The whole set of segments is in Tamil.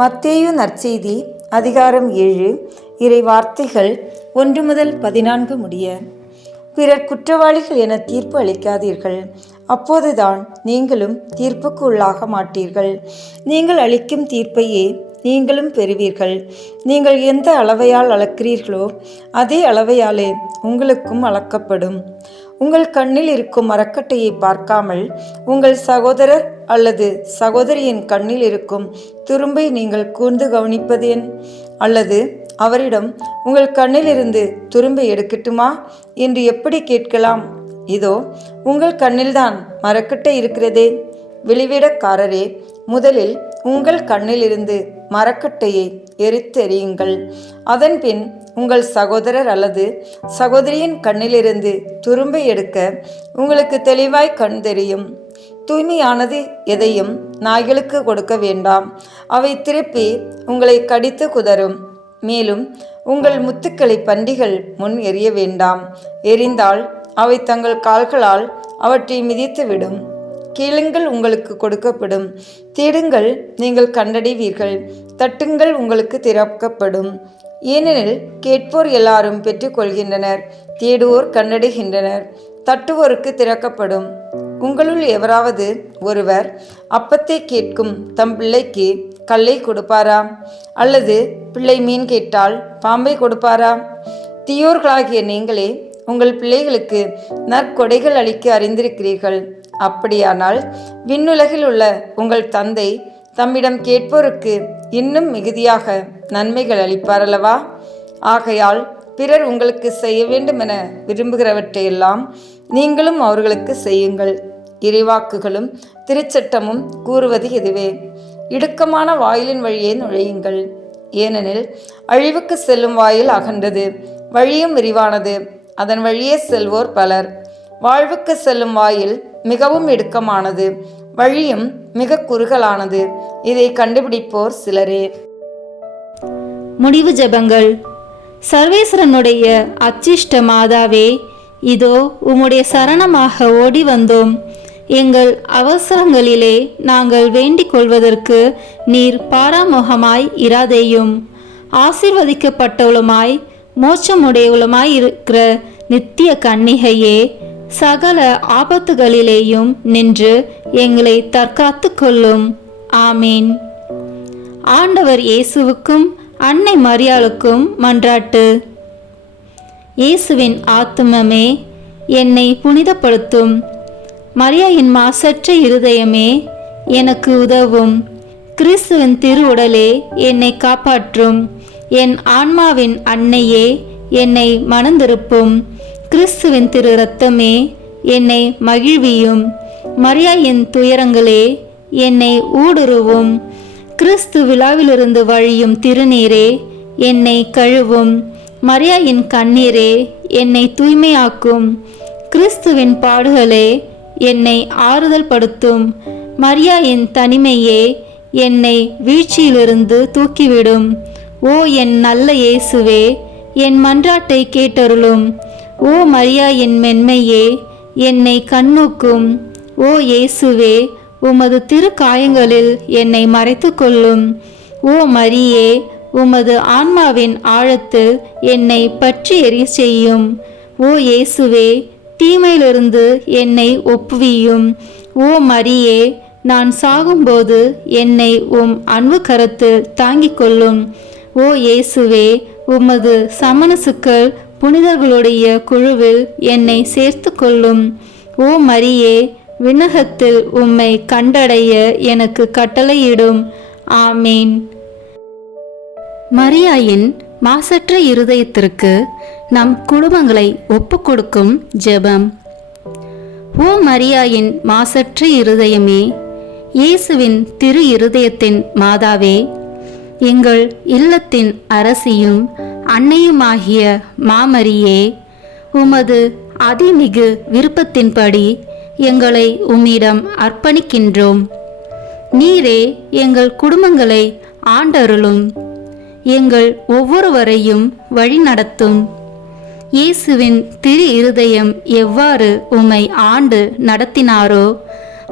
மத்தேயு நற்செய்தி அதிகாரம் ஏழு இறை வார்த்தைகள் ஒன்று முதல் பதினான்கு முடிய. பிறர் குற்றவாளிகள் என தீர்ப்பு அளிக்காதீர்கள். அப்போதுதான் நீங்களும் தீர்ப்புக்கு உள்ளாக மாட்டீர்கள். நீங்கள் அளிக்கும் தீர்ப்பையே நீங்களும் பெறுவீர்கள். நீங்கள் எந்த அளவையால் அளக்கிறீர்களோ அதே அளவையாலே உங்களுக்கும் அளக்கப்படும். உங்கள் கண்ணில் இருக்கும் மரக்கட்டையை பார்க்காமல் உங்கள் சகோதரர் அல்லது சகோதரியின் கண்ணில் இருக்கும் துரும்பை நீங்கள் கூர்ந்து கவனிப்பதேன்? அல்லது அவரிடம் உங்கள் கண்ணிலிருந்து துரும்பை எடுக்கட்டுமா? என்று எப்படி கேட்கலாம்? இதோ உங்கள் கண்ணில்தான் மரக்கட்டை இருக்கிறதே. வெளிவிடக்காரரே முதலில் உங்கள் கண்ணிலிருந்து மரக்கட்டையை எரித்தெறியுங்கள். அதன்பின் உங்கள் சகோதரர் அல்லது சகோதரியின் கண்ணிலிருந்து துரும்பை எடுக்க உங்களுக்கு தெளிவாய் கண் தெரியும். தூய்மையானது எதையும் நாய்களுக்கு கொடுக்க வேண்டாம். அவை திருப்பி உங்களை கடித்து குதறும். மேலும் உங்கள் முத்துக்களை பண்டிகள் முன் எரிய வேண்டாம். எரிந்தால் அவை தங்கள் கால்களால் அவற்றை மிதித்துவிடும். கேளுங்கள் உங்களுக்கு கொடுக்கப்படும். தேடுங்கள் நீங்கள் கண்டடைவீர்கள். தட்டுங்கள் உங்களுக்கு திறக்கப்படும். ஏனெனில் கேட்போர் எல்லாரும் பெற்றுக்கொள்கின்றனர். தேடுவோர் கண்டடைகின்றனர். தட்டுவோருக்கு திறக்கப்படும். உங்களுள் எவராவது ஒருவர் அப்பத்தை கேட்கும் தம் பிள்ளைக்கு கல்லை கொடுப்பாரா? அல்லது பிள்ளை மீன் கேட்டால் பாம்பை கொடுப்பாரா? தீயோர்களாகிய நீங்களே உங்கள் பிள்ளைகளுக்கு நற்கொடைகள் அளிக்க அறிந்திருக்கிறீர்கள். அப்படியானால் விண்ணுலகில் உள்ள உங்கள் தந்தை தம்மிடம் கேட்போருக்கு இன்னும் மிகுதியாக நன்மைகள் அளிப்பாரல்லவா ஆகையால் பிறர் உங்களுக்கு செய்ய வேண்டுமென விரும்புகிறவற்றையெல்லாம் நீங்களும் அவர்களுக்கு செய்யுங்கள். இறைவாக்குகளும் திருச்சட்டமும் கூறுவது இதுவே இடுக்கமான வாயிலின் வழியே நுழையுங்கள். ஏனெனில் அழிவுக்கு செல்லும் வாயில் அகன்றது வழியும் விரிவானது அதன் வழியே செல்வோர் பலர். வாழ்வுக்கு செல்லும் வாயில் மிகவும் இடுக்கமானது. வழியும் மிக குறுகலானது. இதை கண்டுபிடிப்போர் சிலரே. முடிவு ஜெபங்கள். சர்வேஸ்வரனுடைய அச்சிஷ்ட மாதாவே இதோ உம்முடைய சரணமாக ஓடி வந்தோம். எங்கள் அவசரங்களிலே நாங்கள் வேண்டிக் கொள்வதற்கு நீர் பாராமுகமாய் இராதேயும். ஆசிர்வதிக்கப்பட்டவளுமாய் மோட்சமுடையவளுமாய் இருக்கிற நித்திய கன்னிகையே சகல ஆபத்துகளிலேயும் நின்று எங்களை தற்காத்து கொள்ளும் ஆமீன். ஆண்டவர் இயேசுவுக்கும் அன்னை மரியாளுக்கும் மன்றாட்டு. இயேசுவின் ஆத்துமமே என்னை புனிதப்படுத்தும். மரியாயின் மாசற்ற இருதயமே எனக்கு உதவும். கிறிஸ்துவின் திருவுடலே என்னை காப்பாற்றும். என் ஆன்மாவின் அன்னையே என்னை மணந்திருப்பும். கிறிஸ்துவின் திரு ரத்தமே என்னை மகிழ்வியும். மரியாயின் துயரங்களே என்னை ஊடுருவும். கிறிஸ்து விழாவிலிருந்து வழியும் திருநீரே என்னை கழுவும். மரியாயின் கண்ணீரே என்னை தூய்மையாக்கும். கிறிஸ்துவின் பாடுகளே என்னை ஆறுதல் படுத்தும். மரியாயின் தனிமையே என்னை வீழ்ச்சியிலிருந்து தூக்கிவிடும். ஓ என் நல்ல இயேசுவே என் மன்றாட்டை கேட்டருளும். ஓ மரியா என் மென்மையே என்னை கண்ணோக்கும் ஓ இயேசுவே உமது திருக்காயங்களில் என்னை மறைத்து கொள்ளும் ஓ மரியே உமது ஆன்மாவின் ஆழத்தில் என்னை பற்றி எரிய செய்யும். ஓ இயேசுவே தீமையிலிருந்து என்னை ஒப்புவியும். ஓ மரியே நான் சாகும்போது என்னை உம் அன்பு கரத்தில் தாங்கிக் கொள்ளும். ஓ இயேசுவே உமது சமணசுக்கள் புனிதர்களுடைய குழுவில் என்னை சேர்த்து கொள்ளும் ஓ மரியே விண்ணகத்தில் உம்மை கண்டடைய எனக்கு கட்டளையிடும். ஆமீன். மரியாயின் மாசற்ற இருதயத்திற்கு நம் குடும்பங்களை ஒப்புக்கொடுக்கும் ஜெபம். ஓ மரியாயின் மாசற்ற இருதயமே இயேசுவின் திரு இருதயத்தின் மாதாவே எங்கள் இல்லத்தின் அரசியும் அன்னையுமாகிய மாமரியே உமது அதிமிகு விருப்பத்தின்படி எங்களை உம்மிடம் அர்ப்பணிக்கின்றோம். நீரே எங்கள் குடும்பங்களை ஆண்டருளும். எங்கள் ஒவ்வொருவரையும் வழிநடத்தும். இயேசுவின் திரு இருதயம் எவ்வாறு உம்மை ஆண்டு நடத்தினாரோ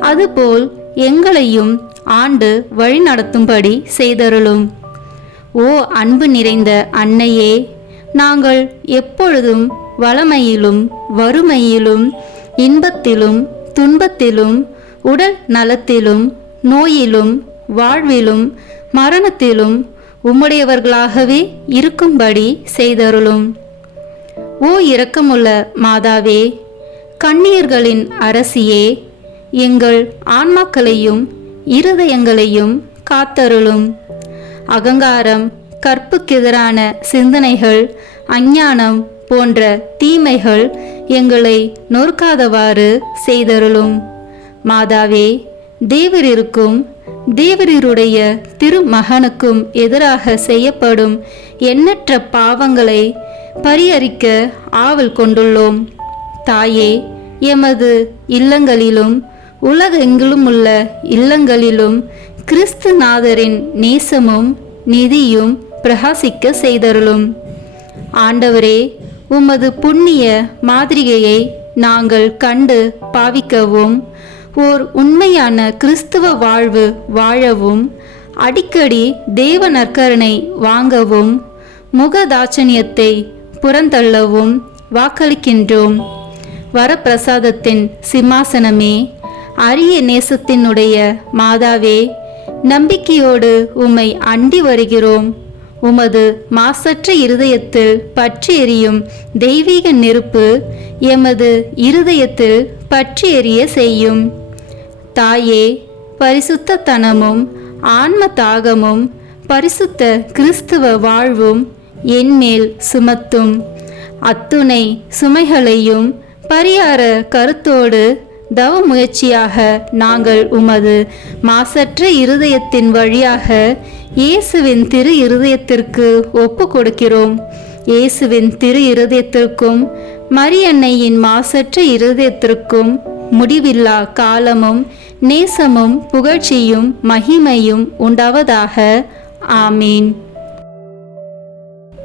அதுபோல் எங்களையும் ஆண்டு வழிநடத்தும்படி செய்தருளும். ஓ அன்பு நிறைந்த அன்னையே நாங்கள் எப்பொழுதும் வளமையிலும் வறுமையிலும் இன்பத்திலும் துன்பத்திலும் உடல் நலத்திலும் நோயிலும் வாழ்விலும் மரணத்திலும் உம்முடையவர்களாகவே இருக்கும்படி செய்தருளும். ஓ இரக்கமுள்ள மாதாவே கண்ணீர்களின் அரசியே எங்கள் ஆன்மாக்களையும் இருதயங்களையும் காத்தருளும். அகங்காரம் கற்புக்கெதிரான சிந்தனைகள் அஞ்ஞானம் போன்ற தீமைகள் எங்களை நொறுக்காதவாறு செய்தருளும். மாதாவே தேவரிருக்கும் தேவரீருடைய திருமகனுக்கும் எதிராக செய்யப்படும் எண்ணற்ற பாவங்களை பரிகரிக்க ஆவல் கொண்டுள்ளோம். தாயே எமது இல்லங்களிலும் உலகெங்கிலும் உள்ள இல்லங்களிலும் கிறிஸ்துநாதரின் நேசமும் நிதியும் பிரகாசிக்க செய்தருளும். ஆண்டவரே உமது புண்ணிய மாதிரிகையை நாங்கள் கண்டு பாவிக்கவும் ஓர் உண்மையான கிறிஸ்துவ வாழ்வு வாழவும் அடிக்கடி தேவ நற்கரணை வாங்கவும் முகதாட்சணியத்தை புறந்தள்ளவும் வாக்களிக்கின்றோம். வரப்பிரசாதத்தின் சிம்மாசனமே அரிய நேசத்தினுடைய மாதாவே நம்பிக்கையோடு உம்மை அண்டி வருகிறோம். உமது மாசற்ற இருதயத்தில் பற்றி எரியும் தெய்வீக நெருப்பு எமது இருதயத்தில் பற்றி எரிய செய்யும். தாயே பரிசுத்தத்தனமும் ஆன்ம தாகமும் பரிசுத்த கிறிஸ்துவ வாழ்வும் என்மேல் சுமத்தும். அத்துணை சுமைகளையும் பரிகார கருத்தோடு தவ முயற்சியாக நாங்கள் உமது மாசற்ற இருதயத்தின் வழியாக இயேசுவின் திரு இருதயத்திற்கு ஒப்பு கொடுக்கிறோம் இயேசுவின் திரு இருதயத்திற்கும் மரியன்னையின் மாசற்ற இருதயத்திற்கும் முடிவில்லா காலமும் நேசமும் புகழ்ச்சியும் மகிமையும் உண்டாவதாக. ஆமீன்.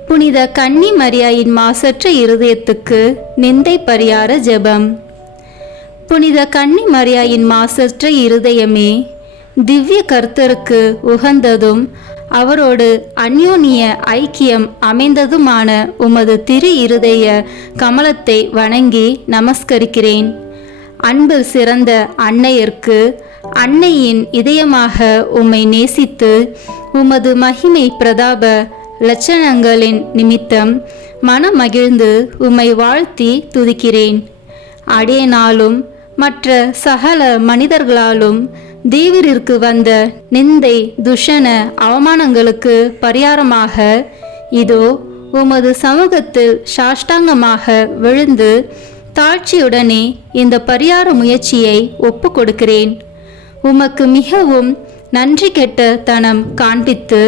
புனித கன்னி மரியாயின் மாசற்ற இருதயத்துக்கு நிந்தை பரியார ஜெபம். புனித கன்னி மரியாயின் மாசற்ற இருதயமே திவ்ய கர்த்தருக்கு உகந்ததும் அவரோடு அந்யோனிய ஐக்கியம் அமைந்ததுமான உமது திரு இருதய கமலத்தை வணங்கி நமஸ்கரிக்கிறேன். அன்பு சிறந்த அன்னையர்க்கு அன்னையின் இதயமாக உம்மை நேசித்து உமது மகிமை பிரதாப லட்சணங்களின் நிமித்தம் மனமகிழ்ந்து உம்மை வாழ்த்தி துதிக்கிறேன். அடியனாலும் மற்ற சகல மனிதர்களாலும் தேவரிற்கு வந்த நிந்தை துஷண அவமானங்களுக்கு பரிகாரமாக இதோ உமது சமூகத்தில் சாஷ்டாங்கமாக விழுந்து தாழ்ச்சியுடனே இந்த பரிகார முயற்சியை ஒப்பு கொடுக்கிறேன். உமக்கு மிகவும் நன்றி கெட்ட தனம் காண்பித்து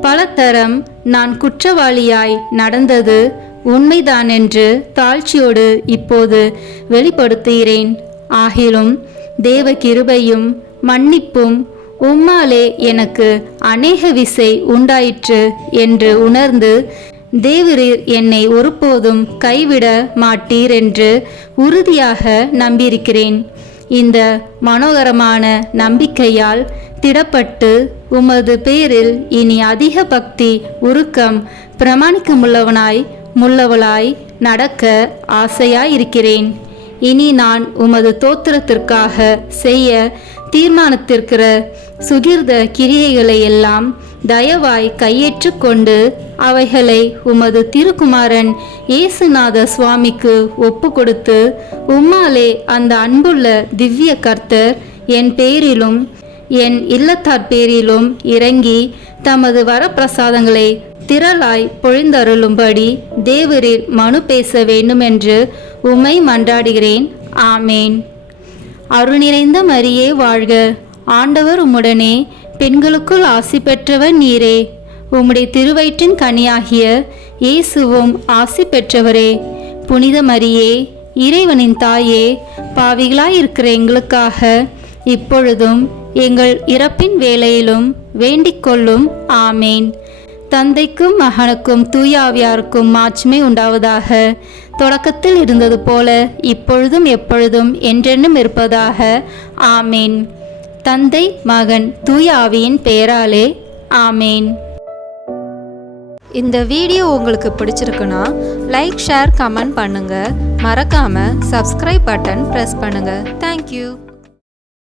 பலதரம் நான் குற்றவாளியாய் நடந்தது உண்மைதான் என்று தாழ்ச்சியோடு இப்போது வெளிப்படுத்துகிறேன். ஆகிலும் தேவ கிருபையும் மன்னிப்பும் உம்மாலே எனக்கு அநேக விசை உண்டாயிற்று என்று உணர்ந்து தேவரீர் என்னை ஒருபோதும் கைவிட மாட்டீர் என்று உறுதியாக நம்பியிருக்கிறேன். இந்த மனோகரமான நம்பிக்கையால் திடப்பட்டு உமது பேரில் இனி அதிக பக்தி உருக்கம் பிரமாணிக்கமுள்ளவனாய் முள்ளவளாய் நடக்க ஆசையாயிருக்கிறேன். இனி நான் உமது தோத்திரத்திற்காக செய்ய தீர்மானித்திருக்கிற சுகிர்த கிரியைகளை எல்லாம் தயவாய் கையேற்று கொண்டு அவைகளை உமது திருக்குமாரன் இயேசுநாத சுவாமிக்கு ஒப்பு கொடுத்து உம்மாலே அந்த அன்புள்ள திவ்ய கர்த்தர் என் பேரிலும் என் இல்லத்தார் பேரிலும் இறங்கி தமது வரப்பிரசாதங்களை திரளாய் பொழிந்தருளும்படி தேவரீர் மனு பேச வேண்டுமென்று உம்மை மன்றாடுகிறேன். ஆமேன். அருள் நிறைந்த மரியே வாழ்க. ஆண்டவர் உம்முடனே பெண்களுக்குள் ஆசி பெற்றவர் நீரே. உம்முடைய திருவயிற்றின் கனியாகிய இயேசுவும் ஆசி பெற்றவரே. புனித மரியே இறைவனின் தாயே பாவிகளாயிருக்கிற எங்களுக்காக இப்பொழுதும் எங்கள் இறப்பின் வேலையிலும் வேண்டிக் கொள்ளும் ஆமேன். தந்தைக்கும் மகனுக்கும் தூயாவியாருக்கும் மாட்சிமை உண்டாவதாக. தொடக்கத்தில் இருந்தது போல இப்பொழுதும் எப்பொழுதும் என்றென்னும் இருப்பதாக. ஆமேன். தந்தை மகன் தூய ஆவியின் பெயராலே ஆமேன். இந்த வீடியோ உங்களுக்கு பிடிச்சிருக்குன்னா லைக் ஷேர் கமெண்ட் பண்ணுங்கள் மறக்காமல் சப்ஸ்கிரைப் பட்டன் ப்ரெஸ் பண்ணுங்கள் தேங்க்யூ